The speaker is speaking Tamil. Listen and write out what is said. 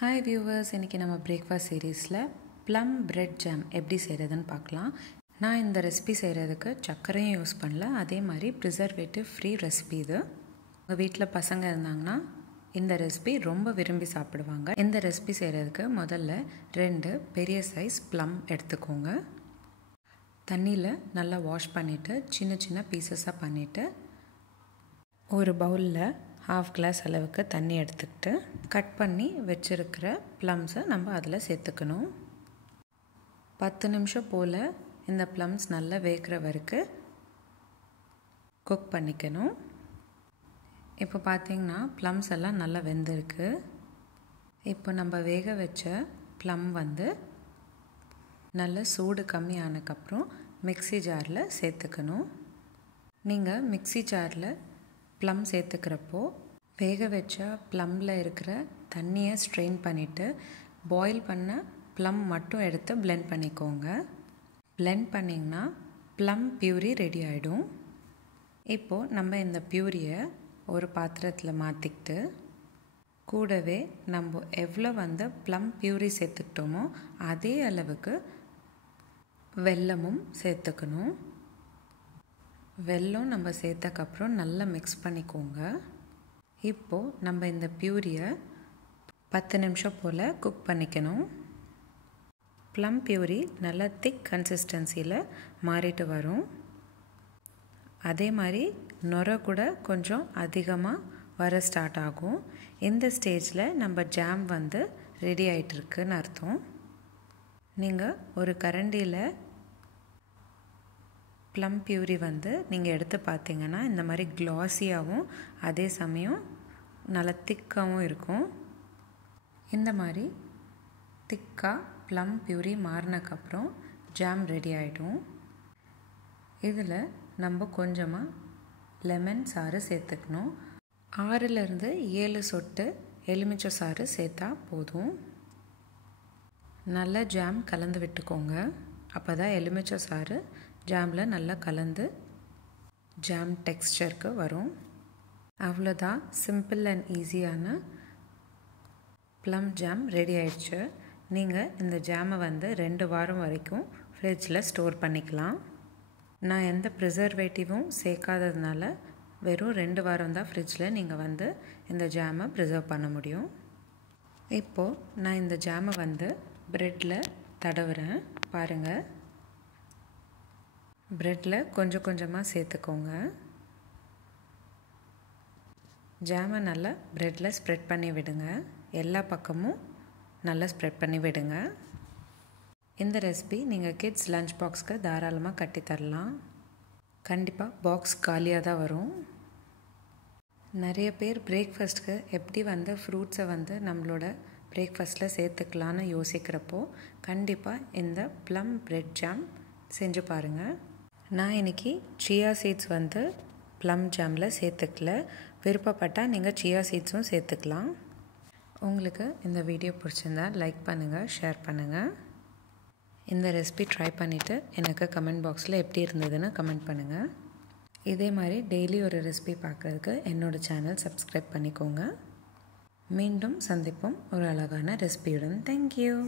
ஹாய் வியூவர்ஸ், இன்றைக்கி நம்ம பிரேக்ஃபாஸ்ட் சீரீஸில் ப்ளம் பிரெட் ஜாம் எப்படி செய்கிறதுன்னு பார்க்கலாம். நான் இந்த ரெசிபி செய்கிறதுக்கு சர்க்கரையும் யூஸ் பண்ணல, அதே மாதிரி ப்ரிசர்வேட்டிவ் ஃப்ரீ ரெசிபி. இது உங்கள் வீட்டில் பசங்க இருந்தாங்கன்னா இந்த ரெசிபி ரொம்ப விரும்பி சாப்பிடுவாங்க. இந்த ரெசிபி செய்கிறதுக்கு முதல்ல 2 பெரிய சைஸ் ப்ளம் எடுத்துக்கோங்க. தண்ணியில் நல்லா வாஷ் பண்ணிவிட்டு சின்ன சின்ன பீசஸாக பண்ணிவிட்டு ஒரு பவுலில் 1/2 கிளாஸ் அளவுக்கு தண்ணி எடுத்துக்கிட்டு கட் பண்ணி வச்சுருக்கிற ப்ளம்ஸை நம்ம அதில் சேர்த்துக்கணும். 10 நிமிஷம் போல் இந்த ப்ளம்ஸ் நல்லா வேகிற வரைக்கும் குக் பண்ணிக்கணும். இப்போ பார்த்திங்கன்னா ப்ளம்ஸ் எல்லாம் நல்லா வெந்திருக்கு. இப்போ நம்ம வேக வச்ச ப்ளம் நல்ல சூடு கம்மியானதுக்கப்புறம் மிக்ஸி ஜாரில் சேர்த்துக்கணும். நீங்கள் மிக்ஸி ஜாரில் ப்ளம் சேர்த்துக்கிறப்போ வேக வச்ச ப்ளம்மில் இருக்கிற தண்ணியை ஸ்ட்ரெயின் பண்ணிவிட்டு பாயில் பண்ண ப்ளம் மட்டும் எடுத்து பிளெண்ட் பண்ணிக்கோங்க. பிளெண்ட் பண்ணிங்கன்னா ப்ளம் பியூரி ரெடி ஆகிடும். இப்போது நம்ம இந்த பியூரியை ஒரு பாத்திரத்தில் மாற்றிக்கிட்டு கூடவே நம்ம எவ்வளோ ப்ளம் பியூரி சேர்த்துக்கிட்டோமோ அதே அளவுக்கு வெல்லமும் சேர்த்துக்கணும். வெல்லம் நம்ம சேர்த்தக்கப்புறம் நல்லா மிக்ஸ் பண்ணிக்கோங்க. இப்போது நம்ம இந்த பியூரியை 10 நிமிஷம் போல் குக் பண்ணிக்கணும். ப்ளம் பியூரி நல்லா திக் கன்சிஸ்டன்சியில் மாறிட்டு வரும். அதே மாதிரி நுரை கூட கொஞ்சம் அதிகமாக வர ஸ்டார்ட் ஆகும். இந்த ஸ்டேஜில் நம்ம ஜாம் ரெடி ஆகிட்டுருக்குன்னு அர்த்தம். நீங்கள் ஒரு கரண்டியில் ப்ளம் பியூரி நீங்கள் எடுத்து பார்த்தீங்கன்னா இந்த மாதிரி க்ளாஸியாகவும் அதே சமயம் நல்லா திக்காகவும் இருக்கும். இந்த மாதிரி திக்காக ப்ளம் பியூரி மாறினக்கப்புறம் ஜாம் ரெடி ஆகிடும். இதில் நம்ம கொஞ்சமாக லெமன் சாறு சேர்த்துக்கணும். 6லேருந்து 7 சொட்டு எலுமிச்சை சாறு சேர்த்தா போதும். நல்லா ஜாம் கலந்து விட்டுக்கோங்க. அப்போ தான் எலுமிச்சை சாறு ஜாமில் நல்லா கலந்து ஜாம் டெக்ஸ்சருக்கு வரும். அவ்வளோதான், சிம்பிள் அண்ட் ஈஸியான ப்ளம் ஜாம் ரெடி ஆயிடுச்சு. நீங்கள் இந்த ஜாமை 2 வாரம் வரைக்கும் ஃப்ரிட்ஜில் ஸ்டோர் பண்ணிக்கலாம். நான் எந்த ப்ரிசர்வேட்டிவும் சேர்க்காததுனால வெறும் 2 வாரம் தான் ஃப்ரிட்ஜில் நீங்கள் இந்த ஜாமை ப்ரிசர்வ் பண்ண முடியும். இப்போது நான் இந்த ஜாமை ப்ரெட்டில் தடவுறேன். பாருங்கள், ப்ரெட்டில் கொஞ்சம் கொஞ்சமாக சேர்த்துக்கோங்க. ஜாமை நல்லா ப்ரெட்டில் ஸ்ப்ரெட் பண்ணி விடுங்க. எல்லா பக்கமும் நல்லா ஸ்ப்ரெட் பண்ணி விடுங்க. இந்த ரெசிபி நீங்கள் கிட்ஸ் லஞ்ச் பாக்ஸ்க்கு தாராளமாக கட்டி தரலாம். கண்டிப்பாக பாக்ஸ் காலியாக தான் வரும். நிறைய பேர் பிரேக்ஃபாஸ்ட்டுக்கு எப்படி ஃப்ரூட்ஸை நம்மளோட பிரேக்ஃபாஸ்ட்டில் சேர்த்துக்கலான்னு யோசிக்கிறப்போ கண்டிப்பாக இந்த ப்ளம் பிரெட் ஜாம் செஞ்சு பாருங்கள். நான் இன்றைக்கி சியா சீட்ஸ் ப்ளம் ஜாமில் சேர்த்துக்கல. விருப்பப்பட்டால் நீங்கள் சியா சீட்ஸும் சேர்த்துக்கலாம். உங்களுக்கு இந்த வீடியோ பிடிச்சிருந்தா லைக் பண்ணுங்கள், ஷேர் பண்ணுங்கள். இந்த ரெசிபி ட்ரை பண்ணிவிட்டு எனக்கு கமெண்ட் பாக்ஸில் எப்படி இருந்ததுன்னு கமெண்ட் பண்ணுங்கள். இதே மாதிரி டெய்லி ஒரு ரெசிபி பார்க்குறதுக்கு என்னோடய சேனல் சப்ஸ்கிரைப் பண்ணிக்கோங்க. மீண்டும் சந்திப்போம் ஒரு அழகான ரெசிபியுடன். தேங்க்யூ.